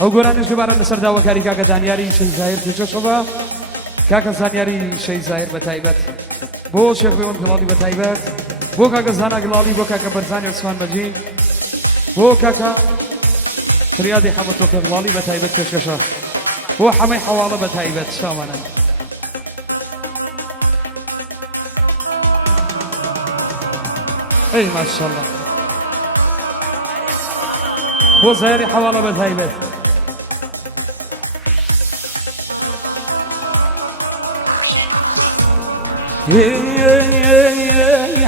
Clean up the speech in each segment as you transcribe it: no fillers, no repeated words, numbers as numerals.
ئەو گۆرانش دوبارە لەسەر داواکاری کاکە زانیاری شەی زاهیر پێشەوە کاکە زانیاری شەی زاهیر بە تایبەت بۆ شێخ بێوان گڵاڵی بە تایبەت بۆ کاکە زانا گڵاڵی بۆ کاکە بەرزانی عوسمان بەجی بۆ کاکە فریادی حەمەتۆکە گڵاڵی بە تایبەت پێشکەشە بۆ حەمەی حەواڵە بە تایبەت شامانە ئەی ماشەڵڵا بۆ زایری حەواڵە بە تایبەت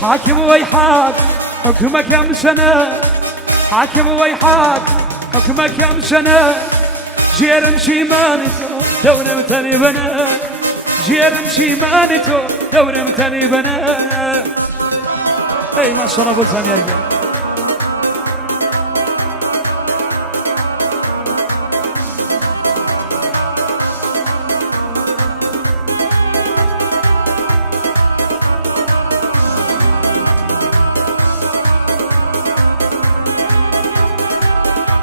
حاكم ويحاك حكمك كم سنة حاكم ويحاك حكمك كم سنة جيرم شيمانتو دورم تاني بنا جيرم شيمانتو دورم تاني بنا اي ما شاء الله ابو زانيار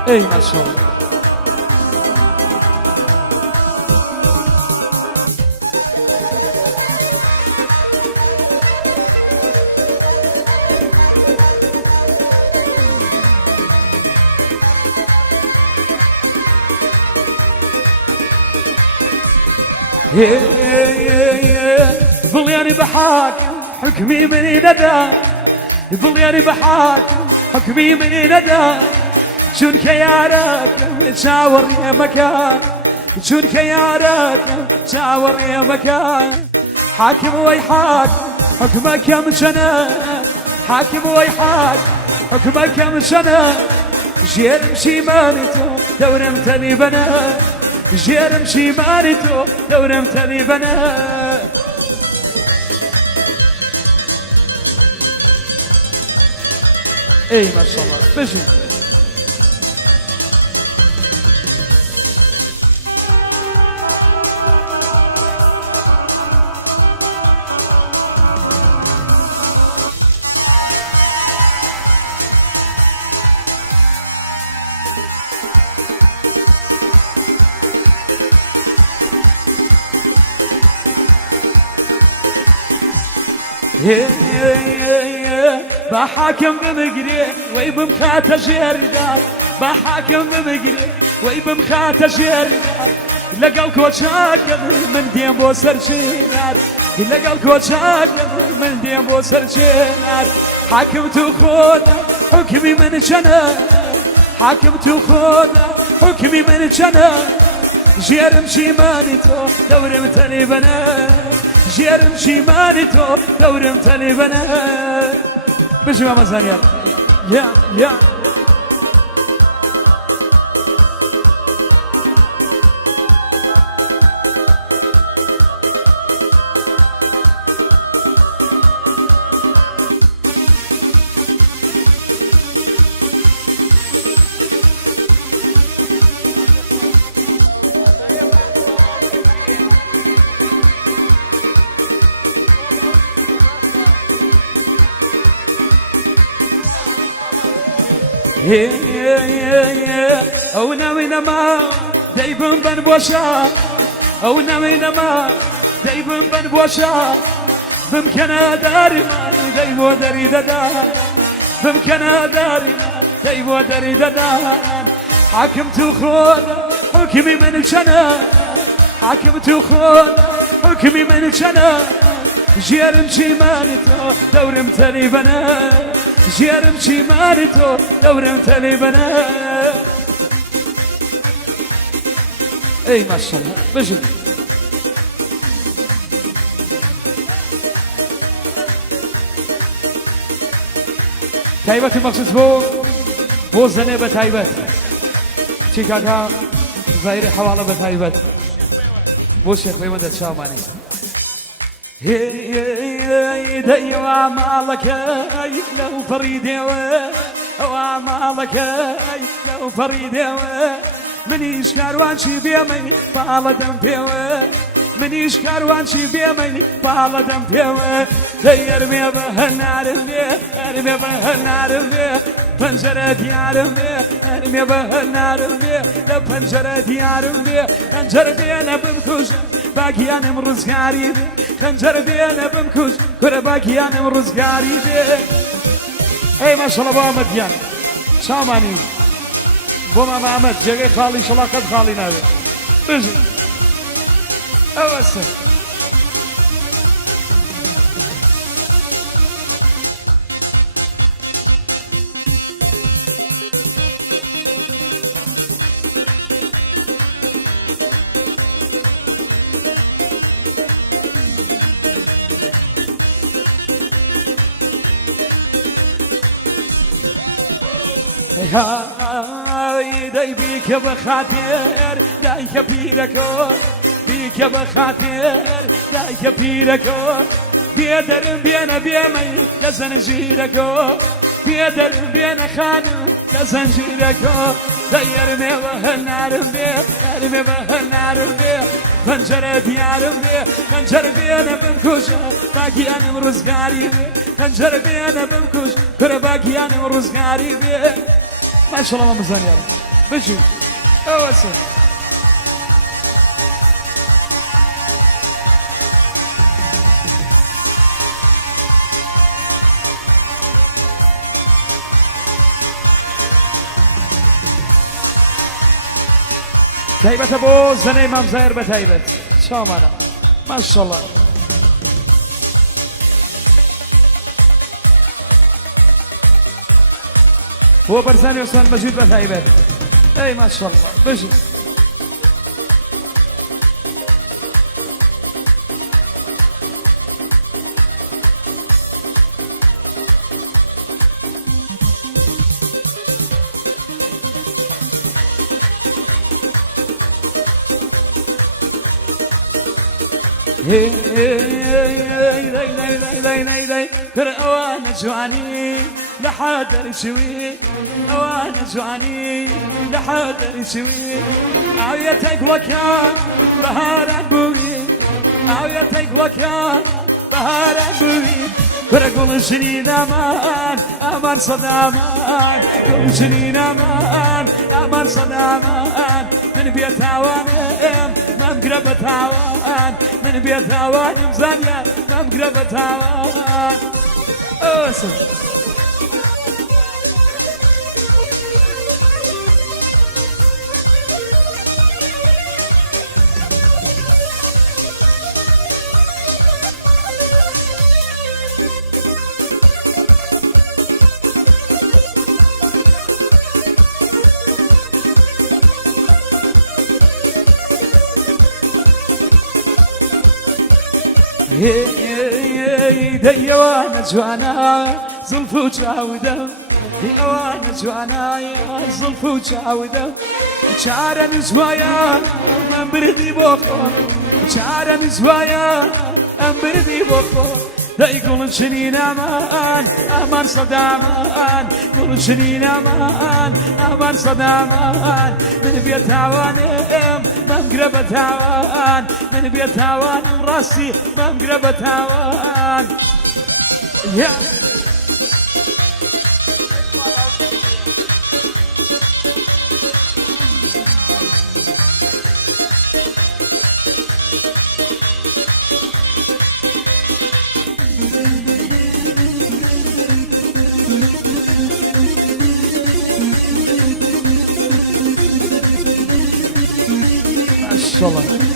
اي ما شاء الله ظلياني بحاكم حكمي من ندى ظلياني بحاكم حكمي من ندى شونك يا راكب تشاور يا مكان شونك يا راكب تشاور يا مكان حاكم ويحاكم حكمك كم سنة حاكم ويحاكم حكمك كم سنة جيرم شيمانتو دورم تاني بنا جيرم شيمانتو دورم تاني بنا اي ما شاء الله بجي بحاكم بمقري ويبمخات جيردار بحاكم بمقري ويبمخات جيردار لقال كوتشاكم من ديم بوسر شينار لقال كوتشاكم من ديم بوسر شينار حاكم تخوض حكمي من جنة حاكم تخوض حكمي من جنة جيرم شيمانتو دورم تاني بنا جيرم شيمانتو دورم تاني بنا بجي ماما زانيار يا او ناوينا ما دايبن بن بوشا او ناوينا ما دايبن بن بوشا بمكنا داري ما دايبو داري ددا بمكنا داري ما دايبو داري ددا حاكم تخون حكمي من الجنة حاكم تخون حكمي من الجنة جيرم شيمانتو دورم تاني بنا جيرم شيمانتو دورم تاني بنا اي ما شاء الله بجي تايبتي مخصوص بو زنه بتايبت چی کاکا ظاهر حواله بتايبت بو شيخ بيمدد شاماني دايما مالك لو فريدي ومالك لو فريدي منيش كاروان شي بيمي بالدم بيوي منيش كاروان شي بيمي بالدم بيوي دير بيه النار بيه ارمي به النار بيه پەنجەرە دیارم بێ ئەرمێ بە هەنارم بێ لە پەنجەرە دیارم بێ خەنجەر بێنە بمکوژ باگیانم ڕزگاری بێ خەنجەر بێنە بمکوژ کورە باگیانم ڕزگاری بێ ئەی ماشەڵڵا بۆ ئەمەدیان چامانی بۆ مامە ئەمەد جێگەی خاڵی شەڵاقەت خاڵی ناوێت بژی ئەوەسە دەی بیکە بە خاتێر دایکە پیرەکۆ بیکە بە خاتێر دایکە پیرەکۆ بێدەرم بێنە بێمەی لە زەنجیرەکۆ بێدەرم بێنە خانم لە زەنجیرەکۆ دەی ئەرمێ بە هەنارم بێ ئەرمێ بە هەنارم بێ پەنجەرە دیارم بێ خەنجەر بێنە بمکوژە باگیانم ڕزگاری بێ خەنجەر بێنە بمکوژ کورە باگیانم ڕزگاری بێ ماشاءالله ما مزانيار بجي اوسه تايبت ابو زني ممزاير بتايبت شامانا ما شاء الله هو برزاني وصل مجيد بثايبت اي ما شاء الله بجي هي لي كرأوانا جواني لحادر شوي أوانا جواني لحادر شوي عويتك وكان بهار أبوي عويتك وكان بهار أبوي كرة قول شنين أمان أمان صدامان قول شنين أمان أمان صدامان من بيت هوانم ما مقربة هوان من بيت هوانم زانية ما مقربة هوان أوسم دي وانا جوانا زلف وجاوده دي وانا جوانا زلف وجاوده شعرا زوايا من بردي بوخو شعرا زوايا من بردي بوخو لا يقولن شنين امان امان صدامان يقولن شنين امان امان صدامان من بيت هوانم ما مقربة هوان من بيت هوانم راسي ما مقربة هوان يا ما شاء الله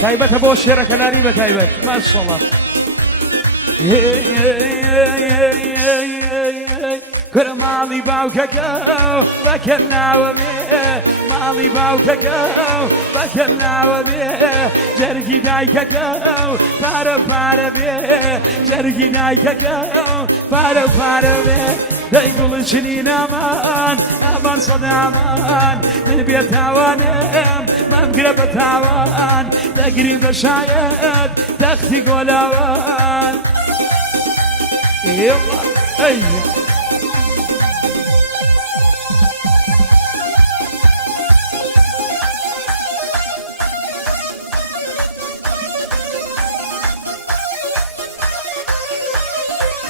تايبت ابو شركه الاريبه تايبت ما شاء الله كل مالي باوككو بكلنا وبيه مالي باوككو بكلنا وبيه جرقي دايككو فارو بيه جرقي دايككو فارو بيه لا يقول شنين امان امان صدامان من بيت هوانم ما مقربة هوان تقريب شايد تختي قولاوان يلا ايوه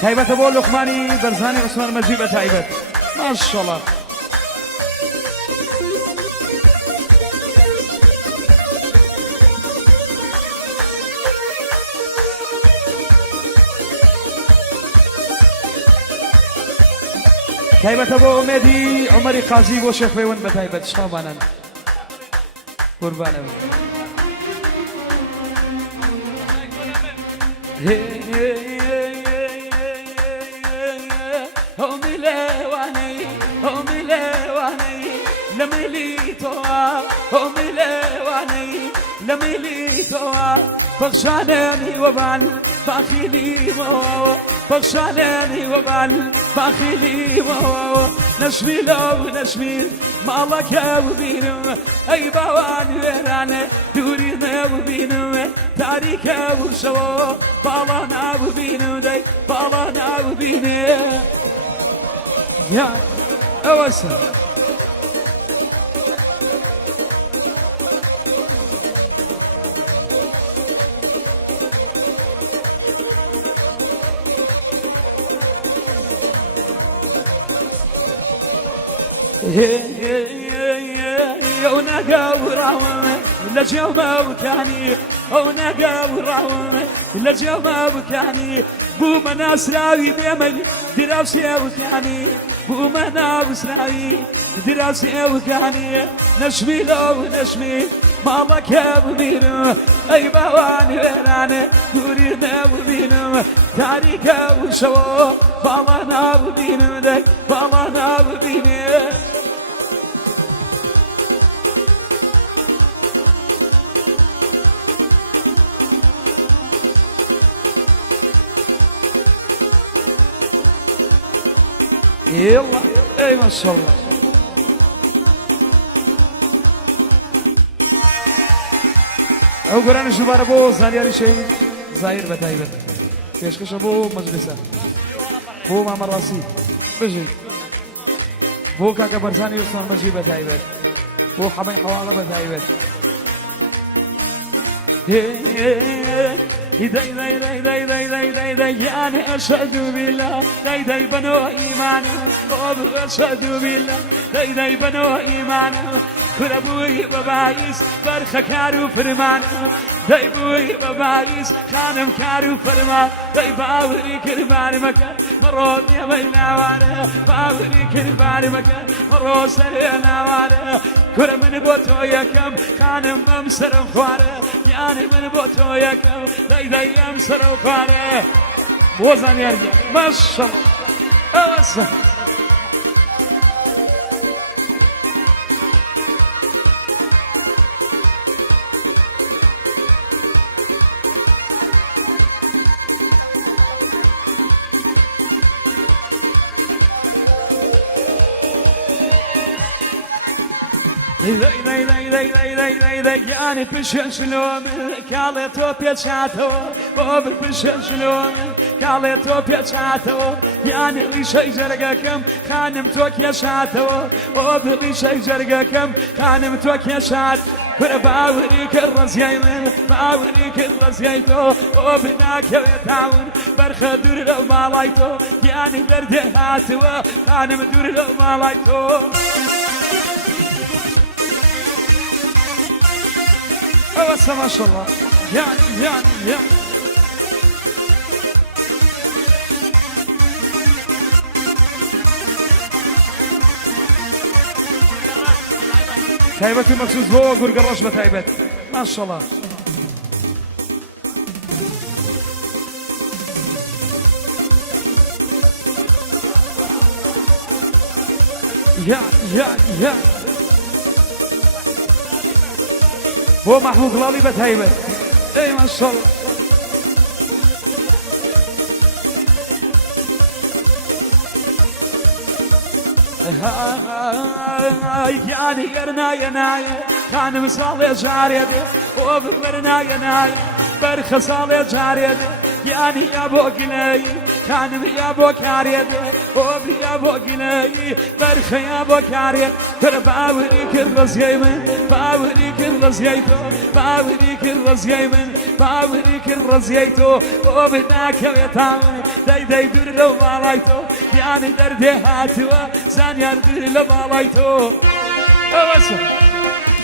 تایبەتە بۆ لوقمانی بەرزانی عوسمان مەجی بە تایبەت ماشەڵڵا تایبەتە بۆ ئومێدی عومەری قازی بۆ شێخ پەیوەند بە تایبەت شڵابانن قوربانە هەومی لێوانەی هەومی لێوانەی لە میلی تۆوە هەومی لێوانەی لە میلی تۆوە بەخشانێنی وەبان باخیلیمەوە بەخشانێنی وەبان باخیلیمەوە نەشمیلەو نەشمیل ماڵەکە ببینم ئەی باوان وێرانە دووری نەببینم تاریکە وشەوە باڵا ناببینم دەی باڵا ناببینێ یا ئەوەسە ئەو نەگەوڕاوم لە جێومە بکانی ئەو نەگەوڕاوم لە جێومە بکانی بوومە ناسراوی بێمە دراوسێ وکانی بوومە ناوسراوی دراوسێ وکانی نەشمیلە و نەشمیل ماڵەکە ببینم ئەی باوان وێرانە دووری نەببینم تاریکە وشەوە باڵا ناببینم دەی باڵا ناببینێ يلا اي ما شاء الله عقران شبار ابو زانياري شيء زاير بتايبت كشكش ابو مجلسه بو ماما راسي بجي بو كاكا برزاني وصل مجي بتايبت بو حمي حواله بتايبت داي داي داي داي داي داي داي داي يعني أشهد بالله داي داي بنو إيمانه أشهد بالله داي داي بنو إيمانه كل أبوي ببايس برخة كارو فرمانه داي بوي ببايس خانم كارو فرمان داي باوري كربان مكان مرود يا بيناوانه باوري كربان مكان مرود سرينا وانه كل من بوتو يكم خانم ممسر خواره يعني من بوتو يكم داي داي امسر خواره وزن يرجع ما شاء الله اوسع يعني بشن شلون كاليتو بيتشاتو بشن شلون كاليتو بيتشاتو يعني لي شي جرقكم خانم توك يا شاتو لي شي جرقكم خانم توك يا شات باوري كرز يمن باوري كرز يتو وبناك يتعاون برخه دور لو ما لايتو يعني درد هاتو خانم دور لو ما لايتو بس ما شاء الله يعني تايبة المخصوص بو قرق الرشبة تايبة ما شاء الله يا بو محمود غلالي بتهيبة اي ما شاء الله يعني قرنا يا نايا كان مصالي جاري وبقرنا يا نايا برخ صالي جاري يعني يا ابو قلاي كان يا ابو كاري وبيا بوكلي برخيا بوكاري باوري كرز يمن باوري كرز يايتو باوري كرز يمن باوري كرز يايتو وبداك يتامن داي داي دور لو مالايتو يعني دردي هاتوا زانيار دور لو مالايتو اوسا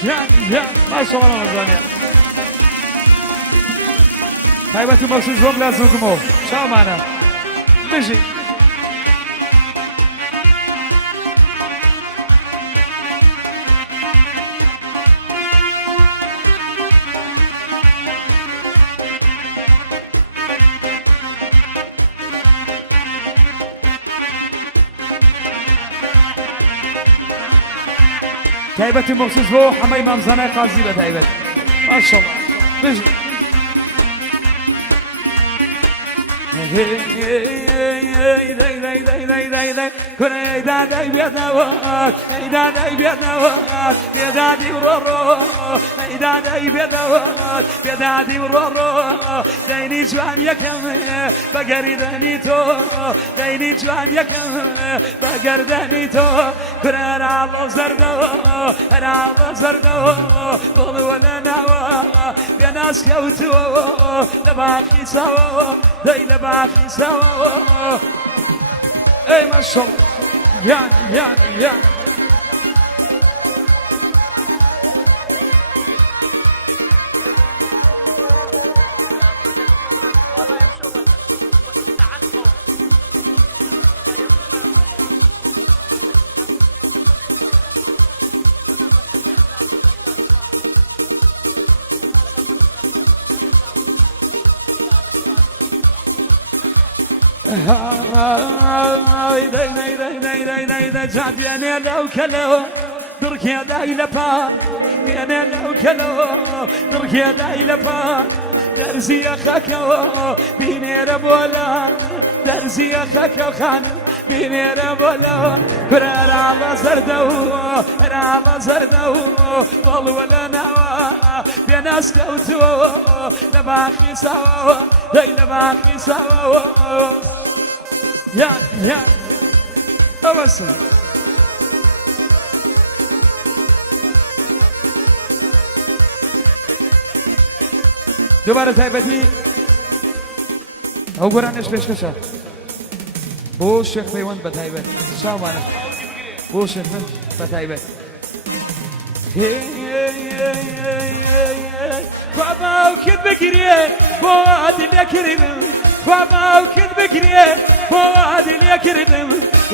يعني ما شاء الله زانيار تايبتي مخصوص هم لازم كمو شو معنا بيجي تايبتي مخصوص هو حماي مامزانة قاضي بتايبت ما شاء الله بيجي كنا داي بيداوات داي بيداوات بيدادي ورورو داي بيداوات بيدادي ورورو دايني جوان يكم بقردني تو دايني جوان يكم بقردني تو كنا الله زردو انا الله زردو طول ولا نوا بناس كوتو لباقي سوا داي لباقي سوا اي ما شاء الله يعني جاديني لو كلو درك يا داي لبا يا لو كلو درك يا داي لبا درزي يا خاكو بيني ربولا درزي يا خاكو خان بيني ربولا كرر على زردو على زردو طول ولا نوا بناس كوتو لباخي سوا داي لباخي سوا يا أوسع دوباره تایبەتی ئەو گۆرانش پێشکەشە بۆ شێخ پەیوەند بە تایبەت شاوانە بۆ شێخ بە تایبەت خوا باوکت بگیرێ بۆ عادی لێکردم خوا باوکت بگیرێ بۆ عادی لێکردم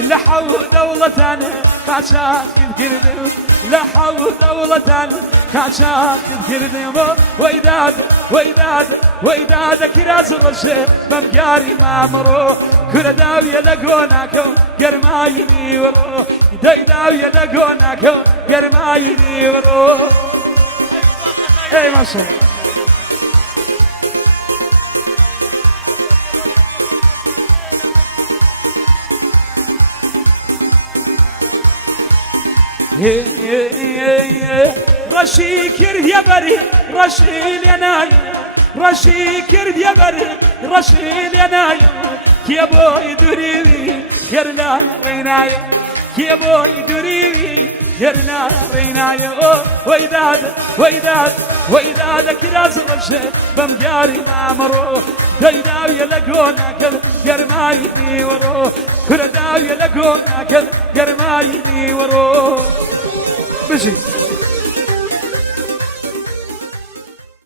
لە حەوت دەوڵەتانە قاچاقت کردم لە حەوت دەوڵەتانە قاچاقت کردم وەیدادە کراز ڕەشێ بەمگاری مامڕۆ کورە داویە لە گۆناکە و گەرمایی نیوەڕۆ دەی داویە لە گۆناکە و گەرمایی نیوەڕۆ ئەی ماشەڵڵا رشي كرد يا بري رشي لناي رشي كرد يا بري رشي لناي كي بوي دريوي خيرنا ريناي كي بوي دريوي خيرنا ريناي ويداد كراز رشي بمجاري مامرو داوية لقونا كل قرمايني ورو كل داوية لقونا كل قرمايني ورو بشي